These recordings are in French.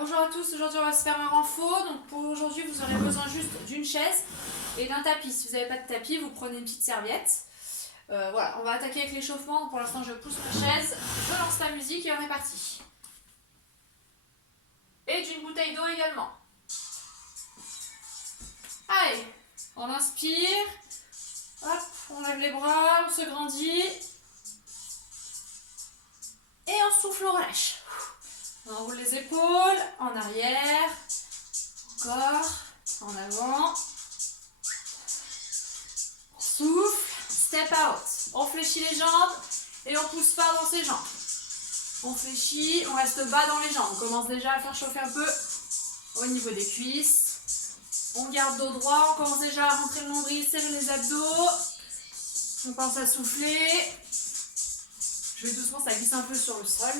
bonjour à tous, aujourd'hui on va se faire un renfort. Donc pour aujourd'hui vous aurez besoin juste d'une chaise et d'un tapis. Si vous n'avez pas de tapis, vous prenez une petite serviette. Voilà, on va attaquer avec l'échauffement. Pour l'instant je pousse ma chaise, je lance la musique et on est parti. Et d'une bouteille d'eau également. Allez, on inspire, hop, on lève les bras, on se grandit. Et on souffle, on relâche. On enroule les épaules, en arrière, encore, en avant. On souffle, step out. On fléchit les jambes et on pousse pas dans ses jambes. On fléchit, on reste bas dans les jambes. On commence déjà à faire chauffer un peu au niveau des cuisses. On garde dos droit, on commence déjà à rentrer le nombril, serrer les abdos. On pense à souffler. Je vais doucement, ça glisse un peu sur le sol.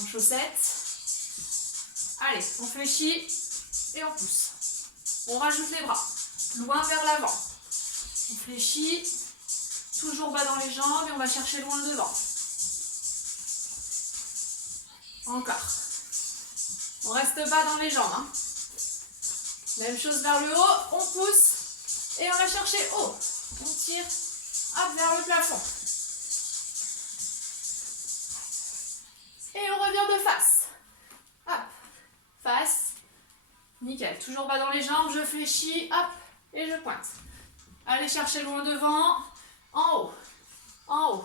En chaussettes. Allez, on fléchit et on pousse. On rajoute les bras, loin vers l'avant. On fléchit, toujours bas dans les jambes et on va chercher loin devant. Encore. On reste bas dans les jambes. Même chose vers le haut, on pousse et on va chercher haut. On tire hop, vers le plafond. Et on revient de face. Hop, face. Nickel. Toujours bas dans les jambes, je fléchis, hop, et je pointe. Allez chercher loin devant, en haut,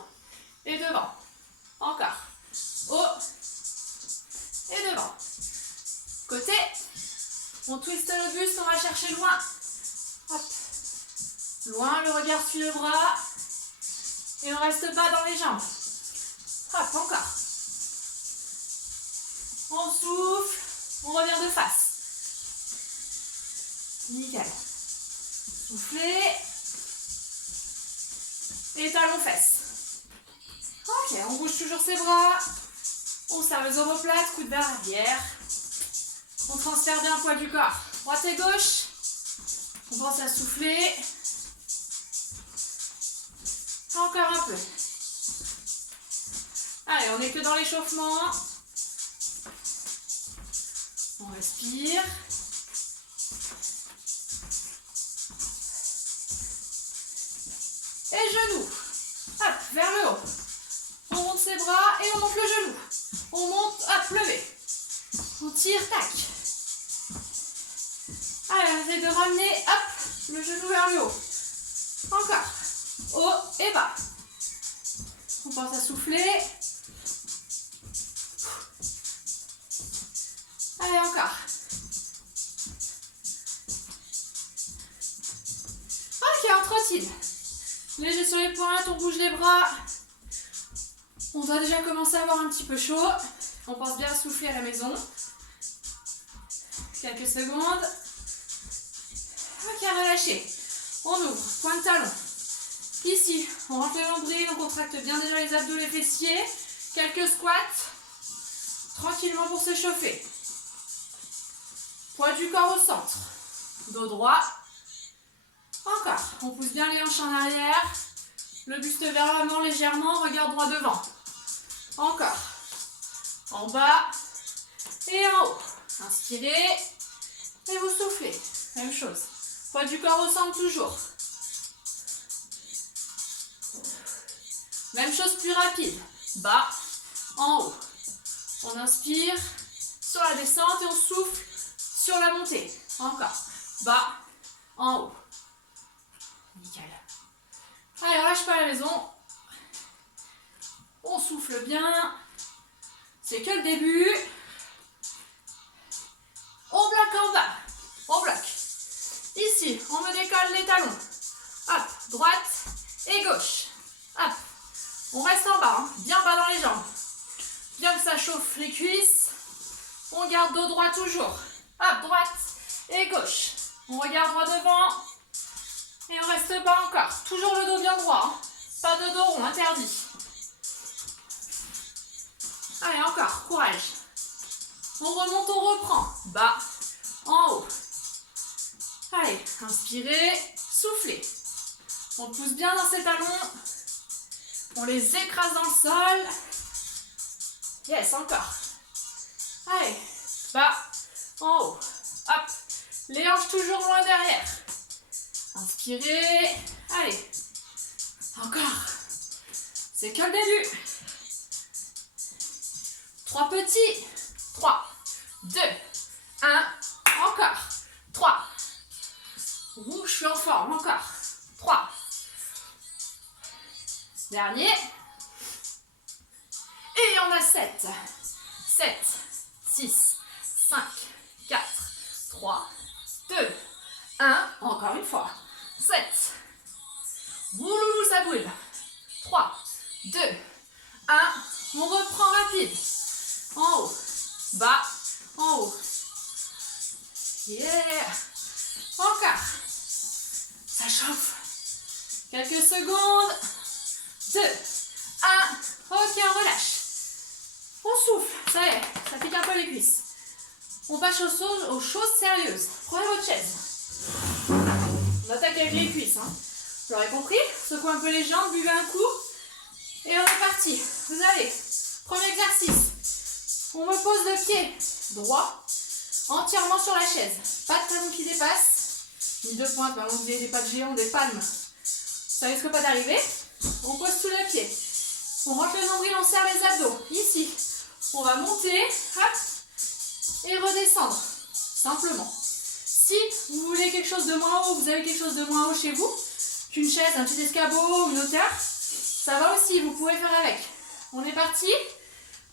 et devant. Encore. Haut, et devant. Côté. On twiste le buste, on va chercher loin. Hop. Loin, le regard suit le bras. Et on reste bas dans les jambes. Hop, encore. On souffle, on revient de face. Nickel. Soufflez. Et talons fesses. Ok, on bouge toujours ses bras. On serre les omoplates, coude vers l'arrière. On transfère bien le poids du corps. Droite et gauche. On pense à souffler. Encore un peu. Allez, on n'est que dans l'échauffement. On respire. Et genoux. Hop, vers le haut. On monte ses bras et on monte le genou. On monte, hop, levé. On tire, tac. Allez, on essaie de ramener, hop, le genou vers le haut. Encore. Haut et bas. On pense à souffler. Allez, encore. Ok, on trottine. Léger sur les pointes, on bouge les bras. On doit déjà commencer à avoir un petit peu chaud. On pense bien à souffler à la maison. Quelques secondes. Ok, relâchez. On ouvre, point de talon. Ici, on rentre le nombril, on contracte bien déjà les abdos, les fessiers. Quelques squats. Tranquillement pour s'échauffer. Poids du corps au centre. Dos droit. Encore. On pousse bien les hanches en arrière. Le buste vers l'avant légèrement. Regard droit devant. Encore. En bas. Et en haut. Inspirez. Et vous soufflez. Même chose. Poids du corps au centre toujours. Même chose plus rapide. Bas. En haut. On inspire. Sur la descente et on souffle. Sur la montée, encore, bas, en haut. Nickel. Allez, on lâche pas la maison. On souffle bien. C'est que le début. On bloque en bas. On bloque. Ici, on me décolle les talons. Hop, droite et gauche. Hop. On reste en bas, bien bas dans les jambes. Bien que ça chauffe les cuisses. On garde dos droit toujours. Hop, droite et gauche. On regarde droit devant. Et on reste bas encore. Toujours le dos bien droit. Pas de dos rond, interdit. Allez, encore, courage. On remonte, on reprend. Bas, en haut. Allez, inspirez, soufflez. On pousse bien dans ses talons. On les écrase dans le sol. Yes, encore. Allez, bas, en haut. Hop. Les hanches toujours loin derrière. Inspirez. Allez. Encore. C'est que le début. 3 petits. 3, 2, 1. Encore. 3. Ouh, je suis en forme. Encore. 3. Dernier. Et on a 7. 7, 6, 5, 4, 3, 2, 1. Encore une fois. 7. Ouloulou, ça brûle. 3, 2, 1. On reprend rapide. En haut. Bas. En haut. Yeah. Encore. Ça chauffe. Quelques secondes. 2, 1. Ok, on relâche. On souffle. Ça y est, ça pique un peu les cuisses. On passe aux choses sérieuses. Prenez votre chaise. On attaque avec les cuisses. Vous l'aurez compris. Secouez un peu les jambes, buvez un coup. Et on est parti. Vous allez. Premier exercice. On me pose le pied droit entièrement sur la chaise. Pas de talons qui dépassent. Ni de pointe, par exemple des pattes géantes, des palmes. Ça risque pas d'arriver. On pose sous le pied. On rentre le nombril, on serre les abdos. Ici. On va monter. Hop. Et redescendre. Simplement. Si vous voulez quelque chose de moins haut, vous avez quelque chose de moins haut chez vous, qu'une chaise, un petit escabeau, une hauteur, ça va aussi, vous pouvez faire avec. On est parti.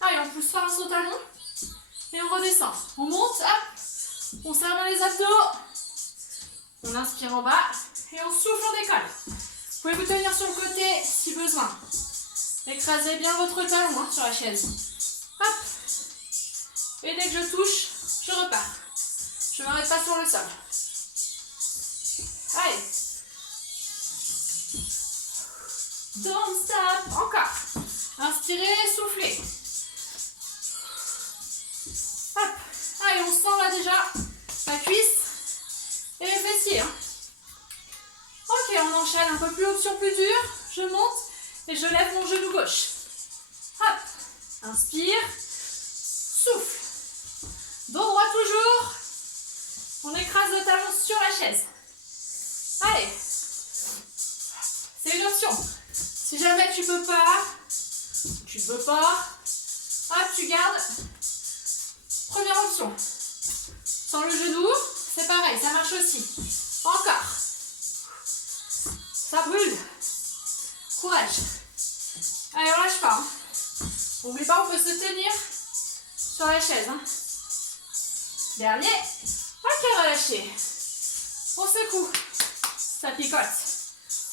Allez, on pousse fort au talon. Et on redescend. On monte, hop. On serre bien les abdos. On inspire en bas. Et on souffle, on décolle. Vous pouvez vous tenir sur le côté si besoin. Écrasez bien votre talon sur la chaise. Hop. Et dès que je touche, je repars. Je ne m'arrête pas sur le sol. Allez. Don't stop. Encore. Inspirez, soufflez. Hop. Allez, on sent là déjà la cuisse et les fessiers. Ok, on enchaîne un peu plus option plus dure. Je monte et je lève mon genou gauche. Hop. Inspire. Souffle. Dos droit toujours. On écrase le talon sur la chaise. Allez. C'est une option. Si jamais tu peux pas, hop, tu gardes. Première option. Sans le genou, c'est pareil, ça marche aussi. Encore. Ça brûle. Courage. Allez, on lâche pas. N'oublie pas, on peut se tenir sur la chaise. Dernier. Ok, relâchez. On secoue. Ça picote.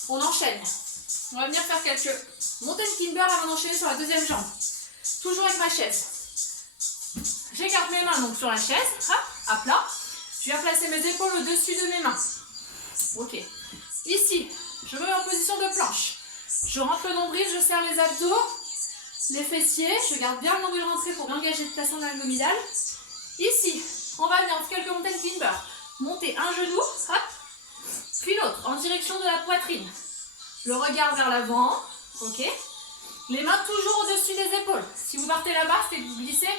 On enchaîne. On va venir faire quelques montées de timber avant d'enchaîner sur la deuxième jambe. Toujours avec ma chaise. J'écarte mes mains donc sur la chaise. Hop, à plat. Je viens placer mes épaules au-dessus de mes mains. Ok. Ici, je me mets en position de planche. Je rentre le nombril, je serre les abdos, les fessiers. Je garde bien le nombril rentré pour bien engager le bassin de l'abdominal. Ici, on va venir en quelques montées de timber. Monter un genou, hop, puis l'autre en direction de la poitrine. Le regard vers l'avant, ok. Les mains toujours au-dessus des épaules. Si vous partez là-bas, c'est que vous glissez,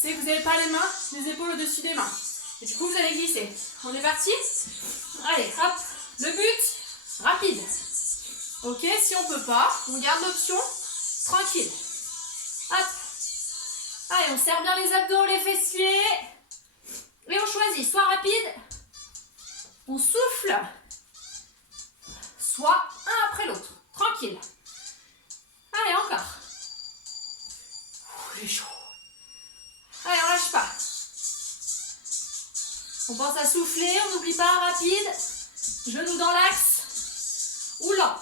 c'est que vous n'avez pas les mains, les épaules au-dessus des mains. Et du coup, vous allez glisser. On est parti? Allez, hop. Le but, rapide. Ok, si on peut pas, on garde l'option tranquille. Hop. Allez, on serre bien les abdos, les fessiers. Et on choisit soit rapide, on souffle, soit un après l'autre. Tranquille. Allez, encore. Il est chaud. Allez, on lâche pas. On pense à souffler, on n'oublie pas, rapide. Genoux dans l'axe ou lent.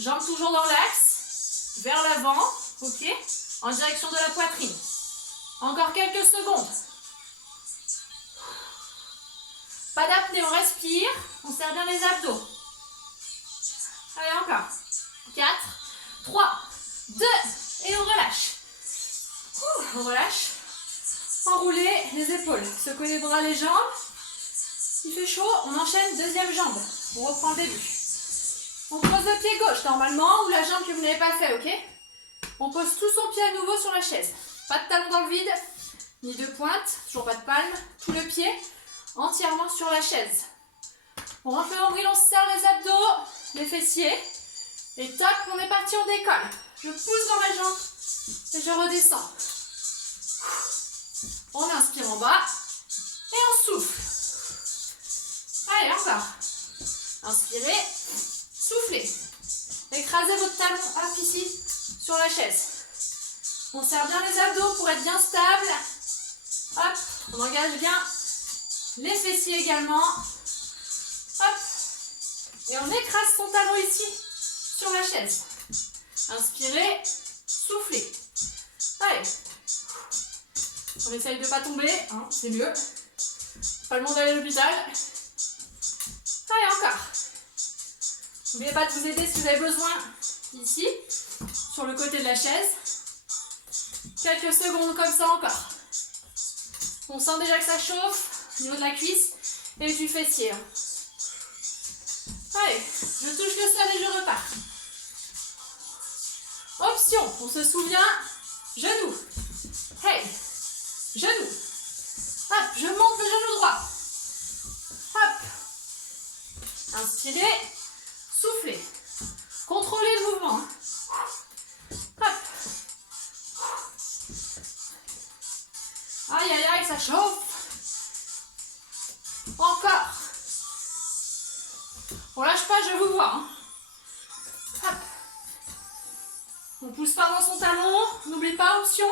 Jambes toujours dans l'axe, vers l'avant, ok, en direction de la poitrine. Encore quelques secondes. Pas d'apnée, on respire, on serre bien les abdos. Allez, encore. 4, 3, 2, et on relâche. On relâche. Enroulez les épaules, secouez les bras, les jambes. Il fait chaud, on enchaîne deuxième jambe. On reprend le début. On pose le pied gauche normalement, ou la jambe que vous n'avez pas fait, ok? On pose tout son pied à nouveau sur la chaise. Pas de talon dans le vide. ni de pointe, toujours pas de palme, tout le pied entièrement sur la chaise. On rentre le nombril, on serre les abdos, les fessiers, et tac, on est parti, on décolle. Je pousse dans ma jambe et je redescends. On inspire en bas et on souffle. Allez, encore. Inspirez, soufflez. Écrasez votre talon, hop, ici, sur la chaise. On serre bien les abdos pour être bien stable. Hop, on engage bien les fessiers également. Hop, et on écrase son talon ici, sur la chaise. Inspirez, soufflez. Allez. On essaye de ne pas tomber, hein, c'est mieux. Pas le monde d'aller à l'hôpital. Allez, encore. N'oubliez pas de vous aider si vous avez besoin, ici, sur le côté de la chaise. Quelques secondes comme ça encore. On sent déjà que ça chauffe au niveau de la cuisse et du fessier. Allez, je touche le sol et je repars. Option, on se souvient, genou. Hey, genou. Hop, je monte le genou droit. Hop. Inspirez, soufflez. Contrôlez le mouvement. Hop. Aïe, aïe, aïe, ça chauffe. Encore. On lâche pas, je vous vois. Hein. Hop. On pousse pas dans son talon. N'oublie pas, option.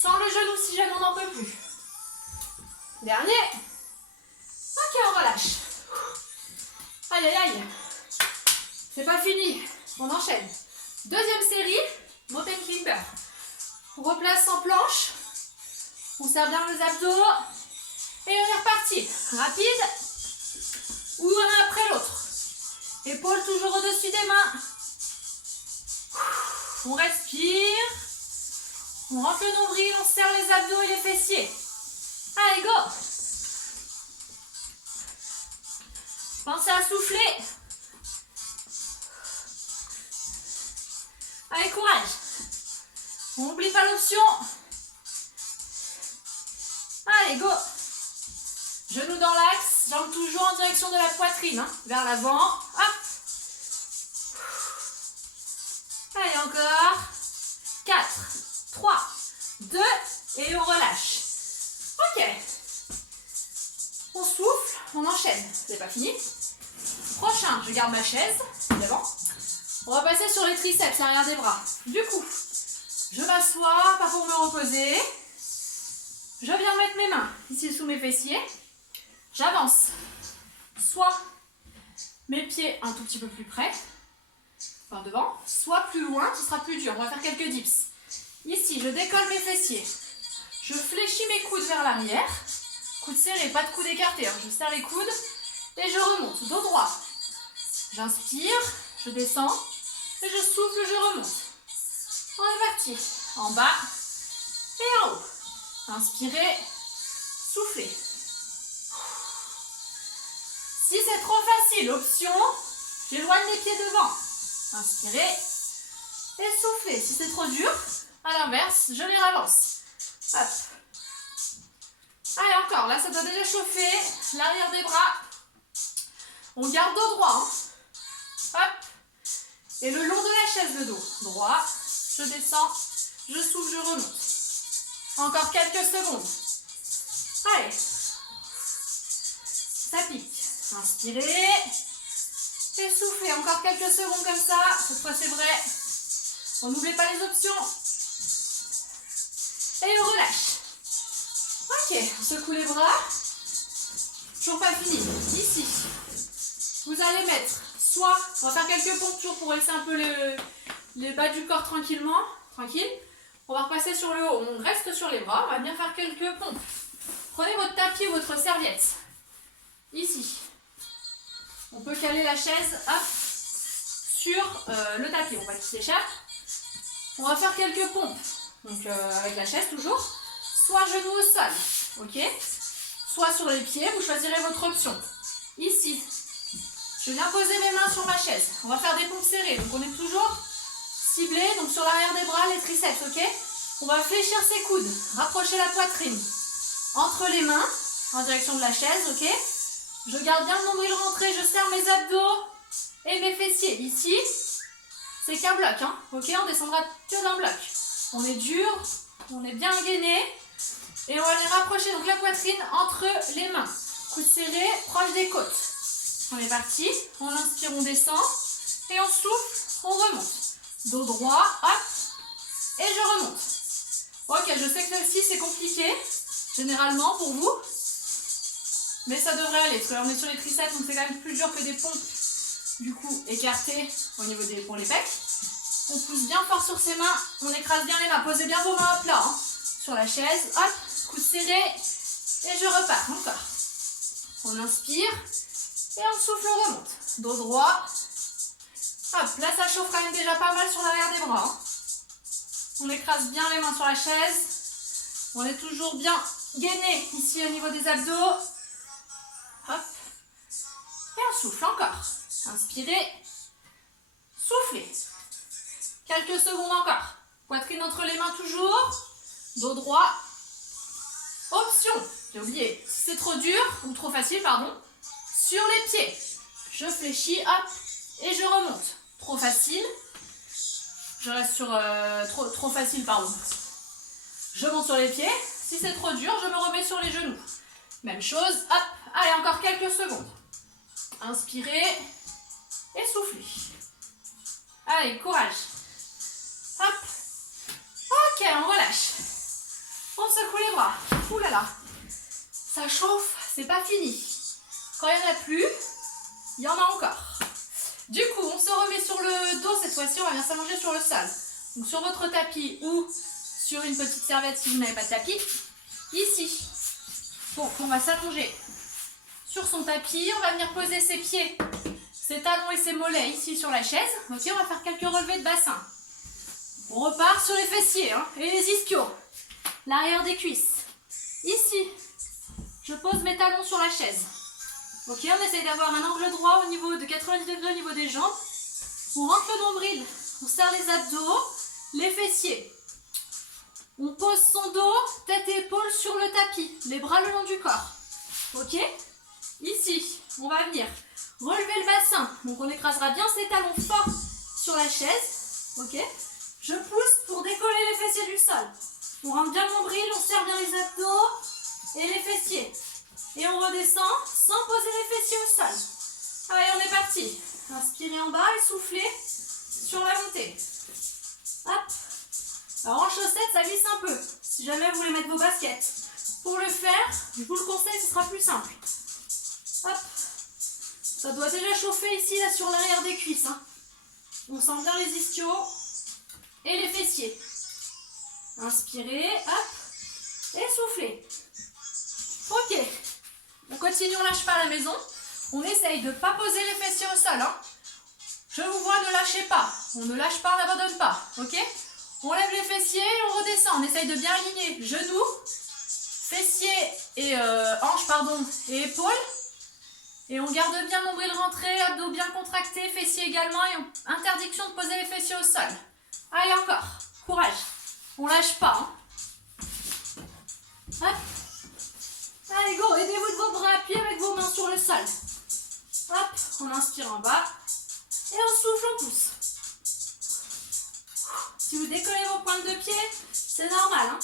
Sans le genou si jamais on n'en peut plus. Dernier. Ok, on relâche. Aïe, aïe, aïe. C'est pas fini. On enchaîne. Deuxième série. Mountain Climber. On replace en planche. On serre bien les abdos. Et on est reparti. Rapide. Ou un après l'autre. Épaules toujours au-dessus des mains. On respire. On rentre le nombril, on serre les abdos et les fessiers. Allez, go! Pensez à souffler. Allez, courage. On n'oublie pas l'option. Allez, go! Genoux dans l'axe, jambes toujours en direction de la poitrine, hein, vers l'avant. Hop! Allez, encore. 4, 3, 2, et on relâche. Ok. On souffle, on enchaîne. C'est pas fini. Prochain, je garde ma chaise, évidemment. On va passer sur les triceps, l'arrière des bras. Du coup, je m'assois, pas pour me reposer. Je viens mettre mes mains ici sous mes fessiers. J'avance. Soit mes pieds un tout petit peu plus près, enfin devant, soit plus loin, ce sera plus dur. On va faire quelques dips. Ici, je décolle mes fessiers. Je fléchis mes coudes vers l'arrière. Coudes serrés, pas de coudes écartés. Hein. Je serre les coudes et je remonte. Dos droit. J'inspire, je descends et je souffle, je remonte. On est parti. En bas et en haut. Inspirez, soufflez. Si c'est trop facile, option, j'éloigne les pieds devant. Inspirez et soufflez. Si c'est trop dur, à l'inverse, je les ravance. Hop. Allez, encore. Là, ça doit déjà chauffer. L'arrière des bras. On garde dos droit. Hein. Hop. Et le long de la chaise, le dos. Droit. Je descends. Je souffle, je remonte. Encore quelques secondes. Allez. Ça pique. Inspirez. Et soufflez. Encore quelques secondes comme ça. Cette fois, c'est vrai. On n'oublie pas les options. Et on relâche. Ok, on secoue les bras. Toujours pas fini. Ici, vous allez mettre soit, on va faire quelques pompes toujours pour laisser un peu le bas du corps tranquillement. Tranquille. On va repasser sur le haut. On reste sur les bras. On va bien faire quelques pompes. Prenez votre tapis ou votre serviette. Ici. On peut caler la chaise hop, sur le tapis. On va qu'il s'échappe. On va faire quelques pompes. Donc avec la chaise toujours. Soit genoux au sol. Ok. Soit sur les pieds. Vous choisirez votre option. Ici. Je viens poser mes mains sur ma chaise. On va faire des pompes serrées. Donc on est toujours ciblé. Donc sur l'arrière des bras, les triceps. Ok. On va fléchir ses coudes, rapprocher la poitrine entre les mains en direction de la chaise, ok? Je garde bien le nombril rentré, je serre mes abdos et mes fessiers. Ici, c'est qu'un bloc, hein, ok? On descendra que d'un bloc. On est dur, on est bien gainé et on va les rapprocher, donc la poitrine entre les mains. Coudes serrés, proche des côtes. On est parti, on inspire, on descend et on souffle, on remonte. Dos droit, hop, et je remonte. Ok, je sais que celle-ci c'est compliqué, généralement pour vous, mais ça devrait aller, parce que là on est sur les triceps, donc c'est quand même plus dur que des pompes, du coup écartées au niveau des pour les pecs. On pousse bien fort sur ses mains, on écrase bien les mains, posez bien vos mains à plat, hein, sur la chaise, hop, coude serré, et je repars, encore. On inspire, et on souffle, on remonte. Dos droit, hop, là ça chauffe quand même déjà pas mal sur l'arrière des bras, hein. On écrase bien les mains sur la chaise. On est toujours bien gainé ici au niveau des abdos. Hop. Et on souffle encore. Inspirez. Soufflez. Quelques secondes encore. Poitrine entre les mains toujours. Dos droit. Option. J'ai oublié. Si c'est trop dur ou trop facile, pardon. Sur les pieds. Je fléchis. Hop. Et je remonte. Trop facile. Je reste sur trop facile, pardon. Je monte sur les pieds. Si c'est trop dur, je me remets sur les genoux. Même chose. Hop. Allez, encore quelques secondes. Inspirez. Et soufflez. Allez, courage. Hop. Ok, on relâche. On secoue les bras. Ouh là là. Ça chauffe. C'est pas fini. Quand il n'y en a plus, il y en a encore. Du coup, on se remet sur le dos cette fois-ci, on va bien s'allonger sur le sol. Donc sur votre tapis ou sur une petite serviette si vous n'avez pas de tapis. Ici. Donc on va s'allonger sur son tapis, on va venir poser ses pieds, ses talons et ses mollets ici sur la chaise. Ok, on va faire quelques relevés de bassin. On repart sur les fessiers, hein, et les ischios. L'arrière des cuisses. Ici, je pose mes talons sur la chaise. Ok, on essaye d'avoir un angle droit au niveau de 90 degrés au niveau des jambes. On rentre le nombril, on serre les abdos, les fessiers. On pose son dos, tête et épaules sur le tapis, les bras le long du corps. Ok? Ici, on va venir relever le bassin. Donc on écrasera bien ses talons forts sur la chaise. Ok? Je pousse pour décoller les fessiers du sol. On rentre bien le nombril, on serre bien les abdos et les fessiers. Et on redescend sans poser les fessiers au sol. Allez, on est parti. Inspirez en bas et soufflez sur la montée. Hop. Alors en chaussettes, ça glisse un peu. Si jamais vous voulez mettre vos baskets. Pour le faire, je vous le conseille, ce sera plus simple. Hop. Ça doit déjà chauffer ici, là, sur l'arrière des cuisses, hein. On sent bien les ischios et les fessiers. Inspirez, hop. Et soufflez. Ok. On continue, on ne lâche pas à la maison. On essaye de ne pas poser les fessiers au sol, hein. Je vous vois, ne lâchez pas. On ne lâche pas, on n'abandonne pas. Ok? On lève les fessiers et on redescend. On essaye de bien aligner genoux, fessiers et hanches, pardon, et épaules. Et on garde bien le nombril rentré, abdos bien contractés, fessiers également. Et interdiction de poser les fessiers au sol. Allez, encore. Courage. On ne lâche pas, hein. Hop. Allez, go, aidez-vous de vos bras appuyés avec vos mains sur le sol. Hop, on inspire en bas. Et on souffle, on pousse. Si vous décollez vos pointes de pied, c'est normal, hein.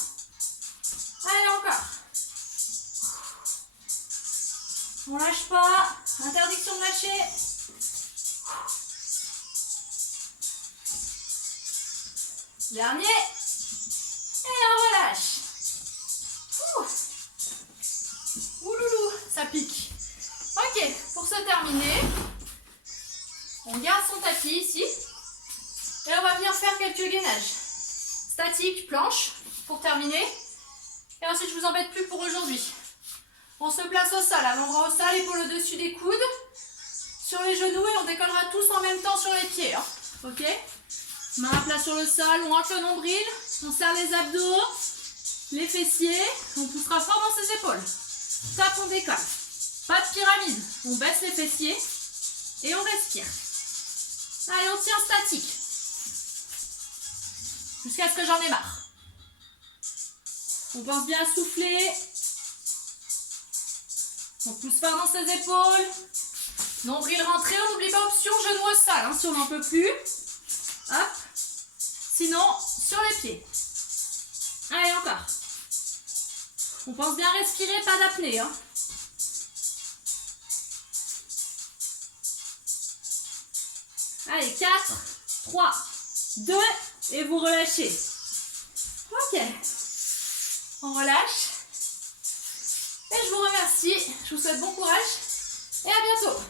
Allez, encore. On lâche pas. Interdiction de lâcher. Dernier. Et on relâche. Ouloulou, ça pique. Ok, pour se terminer, on garde son tapis ici. Et on va venir faire quelques gainages. Statique, planche, pour terminer. Et ensuite, je vous embête plus pour aujourd'hui. On se place au sol, avant-bras au sol, épaule au-dessus des coudes. Sur les genoux et on décollera tous en même temps sur les pieds. Hein. Ok? Main à plat sur le sol, on rentre le nombril, on serre les abdos, les fessiers, on poussera fort dans ses épaules. Tape, on décolle. Pas de pyramide, on baisse les fessiers et on respire. Allez, on tient statique. Jusqu'à ce que j'en ai marre. On pense bien à souffler. On pousse fort dans ses épaules. Nombril rentré, on n'oublie pas option genou au sol, hein, si on n'en peut plus. Hop. Sinon, sur les pieds. Allez, encore. On pense bien respirer, pas d'apnée. Hein. Allez, 4, 3, 2, et vous relâchez. Ok. On relâche. Et je vous remercie. Je vous souhaite bon courage et à bientôt.